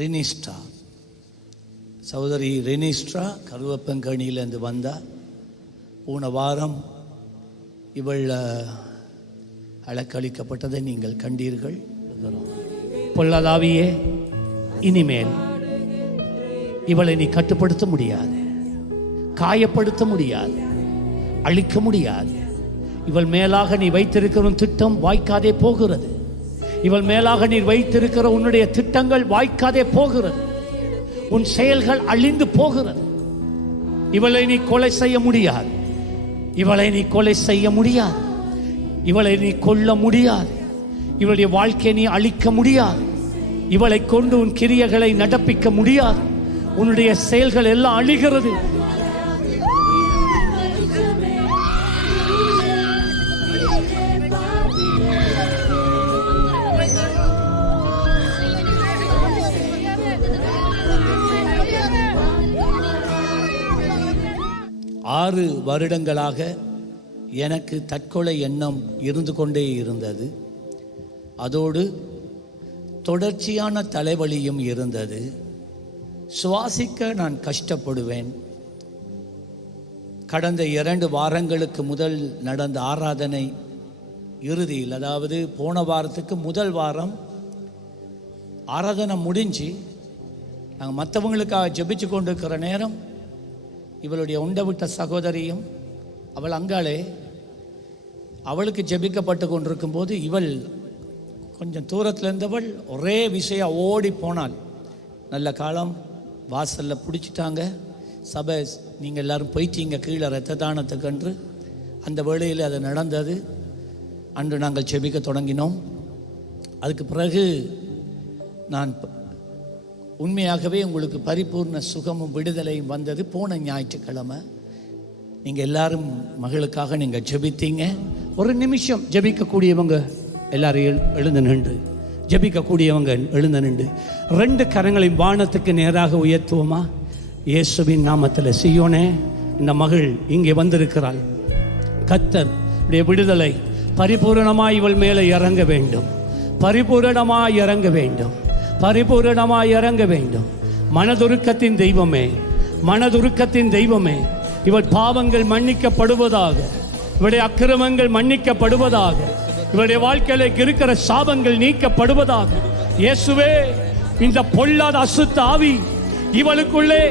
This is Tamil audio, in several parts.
ரெனிஸ்ட்ரா, சகோதரி ரெனிஸ்ட்ரா கருவப்பங்கணியிலேருந்து வந்தா. போன வாரம் இவள் அலக்களிக்கப்பட்டதை நீங்கள் கண்டீர்கள். பொல்லாதாவியே, இனிமேல் இவளை நீ கட்டுப்படுத்த முடியாது, காயப்படுத்த முடியாது, அழிக்க முடியாது. இவள் மேலாக நீ வைத்திருக்கிற திட்டம் வாய்க்காதே போகிறது. இவள் மேலாக நீ வைத்திருக்கிற உன்னுடைய திட்டங்கள் வாய்க்காதே போகிறது. உன் செயல்கள் அழிந்து போகிறது. இவளை நீ கொலை செய்ய முடியாது. இவளை நீ கொலை செய்ய முடியாது. இவளை நீ கொல்ல முடியாது. இவளுடைய வாழ்க்கையை நீ அழிக்க முடியாது. இவளை கொண்டு உன் கிரியைகளை நடப்பிக்க முடியாது. உன்னுடைய செயல்கள் எல்லாம் அழிகிறது. ஆறு வருடங்களாக எனக்கு தற்கொலை எண்ணம் இருந்து கொண்டே இருந்தது. அதோடு தொடர்ச்சியான தலைவலியும் இருந்தது. சுவாசிக்க நான் கஷ்டப்படுவேன். கடந்த 2 வாரங்களுக்கு முதல் நடந்த ஆராதனை இறுதியில், அதாவது போன வாரத்துக்கு முதல் வாரம் ஆராதனை முடிஞ்சு நாங்கள் மற்றவங்களுக்காக ஜெபிச்சு கொண்டிருக்கிற நேரம் இவளுடைய உண்டை விட்ட சகோதரியும் அவள் அங்காளே அவளுக்கு ஜெபிக்கப்பட்டு கொண்டிருக்கும் போது இவள் கொஞ்சம் தூரத்தில் இருந்தவள் ஒரே விஷயம் ஓடி போனாள். நல்ல காலம் வாசலில் பிடிச்சிட்டாங்க. சபை நீங்கள் எல்லோரும் போயிட்டீங்க கீழே இரத்த தானத்துக்கன்று. அந்த வேளையில் அது நடந்தது. அன்று நாங்கள் ஜெபிக்க தொடங்கினோம். அதுக்கு பிறகு நான் உண்மையாகவே உங்களுக்கு பரிபூர்ண சுகமும் விடுதலையும் வந்தது போன ஞாயிற்றுக்கிழமை. நீங்கள் எல்லாரும் மகளுக்காக நீங்கள் ஜெபித்தீங்க. ஒரு நிமிஷம் ஜெபிக்கக்கூடியவங்க எல்லாரும் எழுந்து நின்று, ஜெபிக்கக்கூடியவங்க எழுந்து நின்று 2 கரங்களையும் வானத்துக்கு நேராக உயர்த்துவோமா? இயேசுவின் நாமத்தில் செய்யோனே, இந்த மகள் இங்கே வந்திருக்கிறாள். கர்த்தர் விடுதலை பரிபூரணமாய் இவள் மேலே இறங்க வேண்டும். பரிபூரணமாய் இறங்க வேண்டும். பரிபூரணமாய் இறங்க வேண்டும். மனதுருக்கத்தின் தெய்வமே, மனதுருக்கத்தின் தெய்வமே, இவள் பாவங்கள் மன்னிக்கப்படுவதாக, இவளுடைய அக்கிரமங்கள் மன்னிக்கப்படுவதாக, இவளுடைய வாழ்க்கையில இருக்கிற சாபங்கள் நீக்கப்படுவதாக. இயேசுவே, இந்த பொல்லாத அசுத்த ஆவி இவளுக்குள்ளே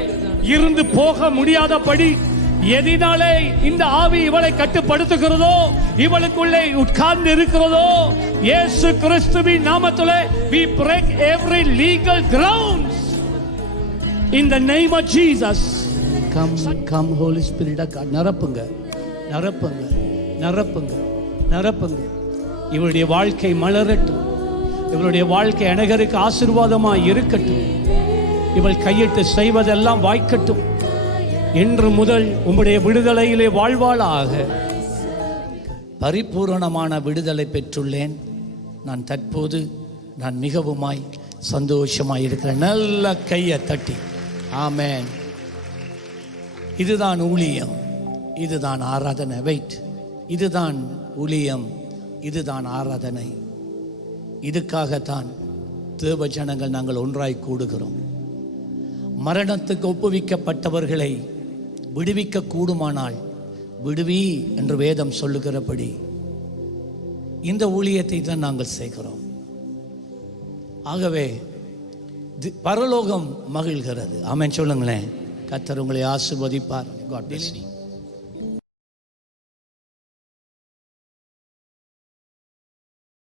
இருந்து போக முடியாதபடி எதினாலே இந்த ஆவி இவளை கட்டுப்படுத்துகிறதோ, இவளுக்குள்ளே உட்கார்ந்து இருக்கிறதோ, இயேசு கிறிஸ்துவின் நாமத்திலே we break every legal grounds in the name of Jesus. Come Holy Spirit. நிரப்புங்க, நிரப்புங்க, நிரப்புங்க, நிரப்புங்க. இவளுடைய வாழ்க்கை மலரட்டும். இவளுடைய வாழ்க்கை அநேகருக்கு ஆசீர்வாதமாய் இருக்கட்டும். இவள் கையிட்டு செய்வதெல்லாம் வாய்க்கட்டும். இன்று முதல் உம்முடைய விடுதலையிலே வாழ்வாளாக. பரிபூரணமான விடுதலை பெற்றுள்ளேன். நான் தற்போது நான் மிகவுமாய் சந்தோஷமாய் இருக்கிறேன். நல்ல கையை தட்டி ஆமென். இதுதான் ஊழியம், இதுதான் ஆராதனை. வெயிட், இதுதான் ஊழியம், இதுதான் ஆராதனை. இதுக்காகத்தான் தேவ ஜனங்கள் நாங்கள் ஒன்றாய் கூடுகிறோம். மரணத்துக்கு ஒப்புவிக்கப்பட்டவர்களை விடுவிக்க கூடுமானால் விடுவி என்று வேதம் சொல்லுகிறபடி இந்த ஊழியத்தை தான் நாங்கள் செய்கிறோம். ஆகவே பரலோகம் மகிழ்கிறது. ஆமென் சொல்லுங்களேன். கர்த்தர் உங்களை ஆசீர்வதிப்பார். God bless you.